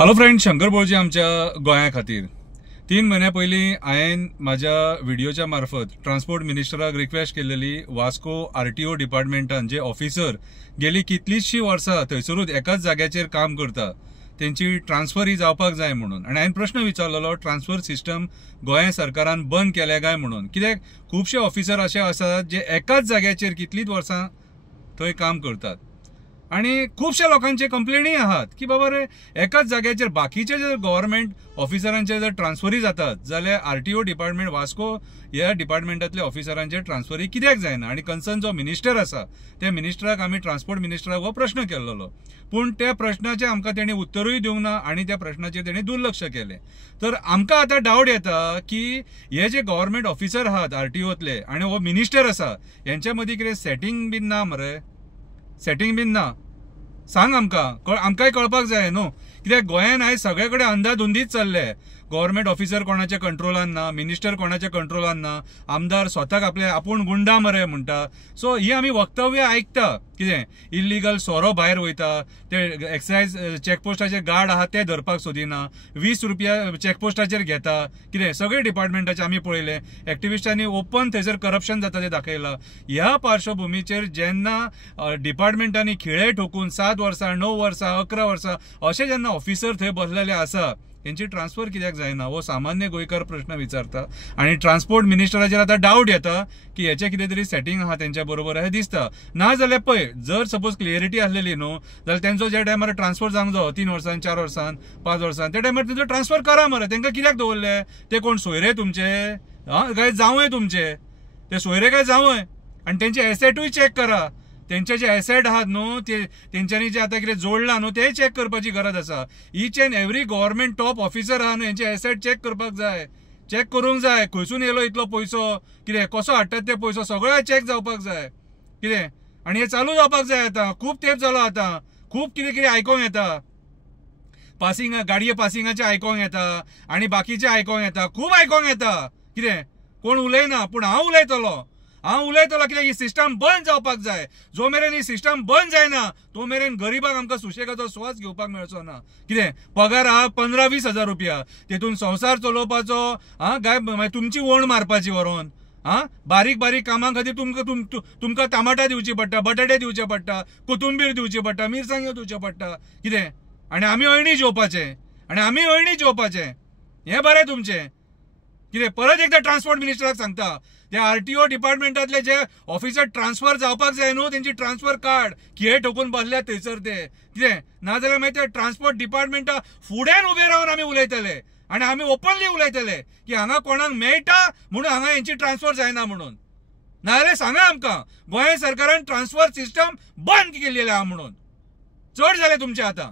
Hello friend, Shankar बोळजी आमच्या गोंया खातीर 3 महिन्या पयलीं हांवें म्हाज्या व्हिडिओच्या मार्फत ट्रान्सपोर्ट मिनिस्टराक रिक्वेस्ट केल्ली वास्को आरटीओ डिपार्टमेंटान जे ऑफिसर गेली कितलींशीं वर्सां थंयसरूच एकाच जाग्याचेर काम करता तेंची ट्रान्सफर ही जावपाक जाय म्हणून। आनी हांवें प्रश्न विचारलेलो ट्रान्सफर सिस्टम गोंया सरकारान बंद केल्या काय म्हणून। कित्याक खुबशे ऑफिसर असे आसात जे एकाच जाग्याचेर कितलींच वर्सां थंय काम करतात आणि खूपशा लोकांचे कंप्लेनी आहात की बाबा रे एकाच जाग्याचेर बाकीचे जर गव्हर्नमेंट ऑफिसरांचे जर ट्रान्सफरी जातात जाल्यार आरटीओ डिपार्टमेंट वास्को ह्या डिपार्टमेंटातल्या ऑफिसरांचे ट्रान्सफरी कित्याक जायना। आणि कन्सर्न जो मिनिस्टर आसा त्या मिनिस्टराक आमी ट्रान्सपोर्ट मिनिस्टराक हो प्रश्न केल्लो, पूण त्या प्रश्नाचे आमकां तेणी उत्तरूय दिवंक ना आणि त्या प्रश्नाचेर तेणी दुर्लक्ष केलें। तर आमकां आतां डावट येता की हे जे गव्हर्नमेंट ऑफिसर आहात आरटीओतले आणि हो मिनिस्टर आसा यांच्या मदीं कितें सेटिंग बीन ना मरे, सेटिंग बीन ना। सांग आमकांय कळपाक जाय न्हू, कित्याक गोंयान आयज सगळे कडेन अंधाधुंदीच चल्ले। गव्हर्नमेंट ऑफिसर कोणाच्या कंट्रोलान ना, मिनिस्टर कोणाच्या कंट्रोलान ना, आमदार स्वताक आपले आपूण गुंडा मरे म्हणटा। सो ही आमी वक्तव्य आयकता कितें इल्लीगल सोरो भायर वयता, ते एक्सायज चॅकपोस्टाचे गार्ड आहात ते धरपाक सोदिना, 20 रुपया चॅकपोस्टाचेर घेता कितें सगळे डिपार्टमेंटाचे आमी पळयले। एक्टिविस्टांनी ओपन थंयसर करप्शन जाता ते दाखयलां। ह्या पार्श्वभूमीचेर जेन्ना डिपार्टमेंटांनी खिळे ठोकून 7 वर्सां 9 वर्सां 11 वर्सां असे जेन्ना ऑफिसर थंय बसलेले आसा त्यांची ट्रान्सफर कित्याक जायना हो सामान्य गोंयकार प्रश्न विचारता। आणि ट्रान्सपोर्ट मिनिस्टराचेर आतां डावट येता की हेचे कितें तरी सेटिंग आहा तेंच्या बरोबर अशें दिसता। ना जाल्यार पळय जर सपोज क्लियरिटी आसलेली न्हू जाल्यार तेंचो ज्या टायमार ट्रान्सफर जावंक जाय 3 वर्सां 4 वर्सां 5 वर्सां त्या टायमार तेंचो ट्रान्सफर करा मरे। तेंकां कित्याक दवरले? ते कोण सोयरे तुमचे काय जावंय तुमचे? ते सोयरे काय जावंय? आणि तेंचे एसेटूय चेक करा। तेंचे जे एसेट आहात न्हू ते तेंच्यांनी जे आता कितें जोडला न्हू ते चेक करपाची गरज आसा। Each end every government top officer आहा न्हू हेंचे एसेट चेक करपाक जाय, चेक करूंक जाय खंयसून येयलो इतलो पयसो, कितें कसो हाडटात ते पयसो सगळ्यो चेक जावपाक जाय कितें। आणि हे चालू जावपाक जाय आतां, खूब तेंप जालो आतां, खूब कितें कितें आयकोंक येता, पासिंग गाडये पासिंगाचे आयकोंक येता आणि बाकीचे आयकोंक येता, खूब आयकोंक येता कितें। कोण उलयना पूण हांव उलयतलों कित्याक ही सिस्टम बंद जावपाक जाय। जो मेरेन ही सिस्टम बंद जायना तो मेरेन गरीबाक आमकां सुशेगाचो श्वास घेवपाक मेळचो ना। कितें पगार आहा 15-20 हजार रुपया, तेतून संवसार चलोवपाचो काय तुमची वोण मारपाची व्हरोन बारीक बारीक कामां खातीर तुमकां टमाटा दिवची पडटा, बटाटे दिवचे पडटा, कोथंबीर दिवची पडटा, मिरसांग्यो दिवच्यो पडटा कितें। आनी आमी अळणी जेवपाचें हें बरें तुमचें कितें। परत एकदा ट्रान्सपोर्ट मिनिस्टराक सांगता त्या आरटीओ डिपार्टमेंटातले जे ऑफिसर ट्रान्सफर जावपाक जाय न्हू तेंची ट्रान्सफर कार्ड खिळे ठोकून बसल्या थंयसर ते कितें। नाजाल्यार मागीर ते ट्रान्सपोर्ट डिपार्टमेंटा फुड्यान उबे रावन आमी उलयतले आणि आमी ओपनली उलयतले की हांगा कोणाक मेळटा म्हणून हांगा हेंची ट्रान्सफर जायना म्हणून। नाजाल्यार सांगा आमकां गोंय सरकारान ट्रान्सफर सिस्टम बंद केलेली आहा म्हणून। चड जालें तुमचें आतां।